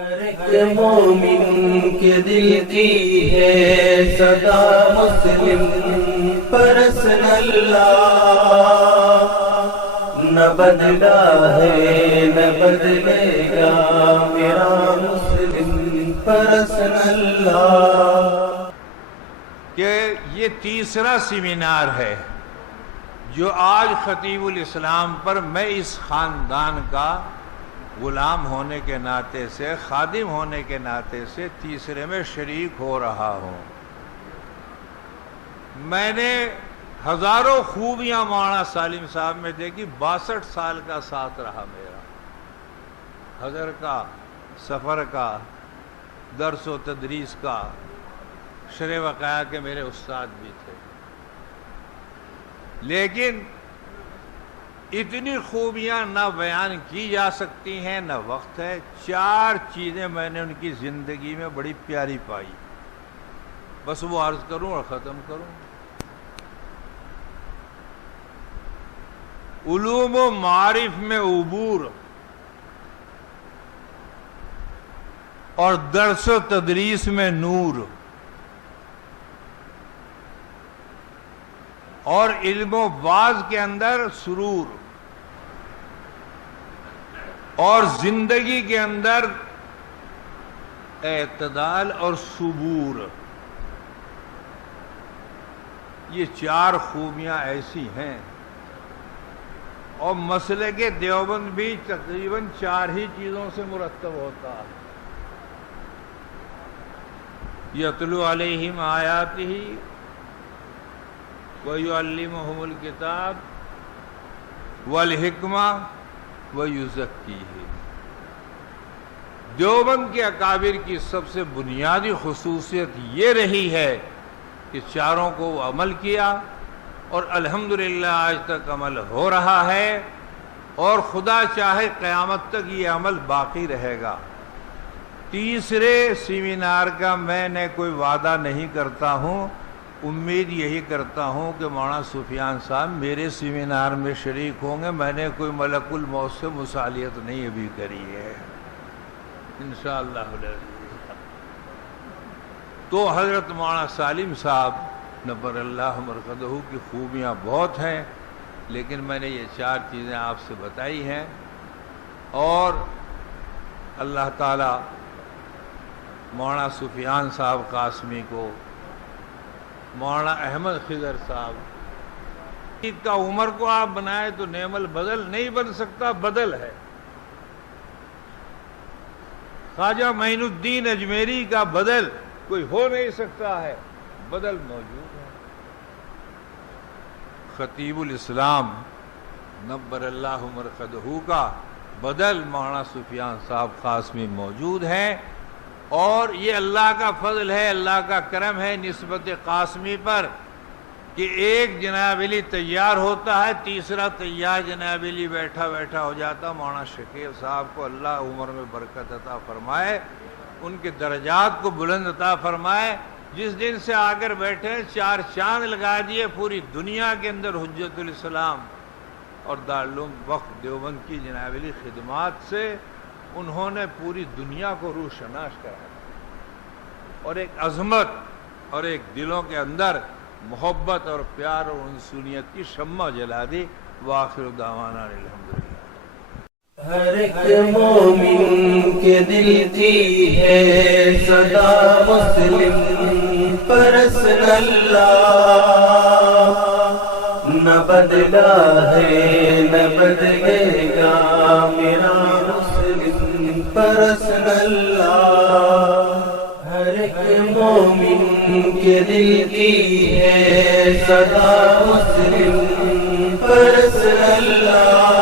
ہر ایک مومن کے دل کی ہے صدا مسلم پرسن اللہ، نہ بدلا ہے نہ بدلے گا میرا مسلم پرسن اللہ۔ کہ یہ تیسرا سیمینار ہے جو آج خطیب الاسلام پر میں اس خاندان کا غلام ہونے کے ناطے سے، خادم ہونے کے ناطے سے تیسرے میں شریک ہو رہا ہوں۔ میں نے ہزاروں خوبیاں مولانا سالم صاحب میں دیکھی، 62 سال کا ساتھ رہا میرا، حضر کا، سفر کا، درس و تدریس کا، شرح وقایع کے میرے استاد بھی تھے، لیکن اتنی خوبیاں نہ بیان کی جا سکتی ہیں نہ وقت ہے۔ 4 چیزیں میں نے ان کی زندگی میں بڑی پیاری پائی، بس وہ عرض کروں اور ختم کروں۔ علوم و معارف میں عبور اور درس و تدریس میں نور، اور علم و باز کے اندر سرور، اور زندگی کے اندر اعتدال اور صبور۔ یہ 4 خوبیاں ایسی ہیں، اور مسلک دیوبند بھی تقریباً 4 ہی چیزوں سے مرتب ہوتا ہے۔ یتلو علیہم آیاتہ وَيُعَلِّمُهُمُ الْكِتَابَ وَالْحِکْمَةَ وَيُزَکِّیہِم۔ دیوبند کے اکابر کی سب سے بنیادی خصوصیت یہ رہی ہے کہ 4 کو وہ عمل کیا، اور الحمدللہ آج تک عمل ہو رہا ہے، اور خدا چاہے قیامت تک یہ عمل باقی رہے گا۔ تیسرے سیمینار کا میں نے کوئی وعدہ نہیں کرتا ہوں، امید یہی کرتا ہوں کہ مولانا سفیان صاحب میرے سیمینار میں شریک ہوں گے۔ میں نے کوئی ملک الموت سے مصالحت نہیں ابھی کری ہے، انشاءاللہ۔ تو حضرت مولانا سالم صاحب نبر اللہ مرقدہ کی خوبیاں بہت ہیں، لیکن میں نے یہ 4 چیزیں آپ سے بتائی ہیں، اور اللہ تعالیٰ مولانا سفیان صاحب قاسمی کو، مولانا احمد خضر صاحب کا، عمر کو آپ بنائے تو نعم البدل نہیں بن سکتا، بدل ہے۔ خواجہ معین الدین اجمیری کا بدل کوئی ہو نہیں سکتا ہے، بدل موجود ہے۔ خطیب الاسلام نبر اللہ مرقدہ کا بدل مولانا سفیان صاحب قاسمی موجود ہے، اور یہ اللہ کا فضل ہے، اللہ کا کرم ہے نسبت قاسمی پر، کہ ایک جناب علی تیار ہوتا ہے، تیسرا تیار جناب علی بیٹھا بیٹھا ہو جاتا۔ مولانا شکیل صاحب کو اللہ عمر میں برکت عطا فرمائے، ان کے درجات کو بلند عطا فرمائے۔ جس دن سے آ کر بیٹھے 4 چاند لگا دیے پوری دنیا کے اندر حجت الاسلام اور دارالعلوم وقف دیوبند کی جناب علی خدمات سے انہوں نے پوری دنیا کو روشناس کرایا، اور ایک عظمت اور ایک دلوں کے اندر محبت اور پیار اور انسانیت کی شمع جلا دی۔ وآخر دعوانا الحمدللہ۔ ہر ایک مومن کے دل کی ہے صدا مسلم پرسن اللہ، نہ بدلا ہے نہ بدلے گا میرا مسلم پرسن اللہ۔ ہر ایک مومن کے دل کی ہے صدا مسلم پرسن اللہ،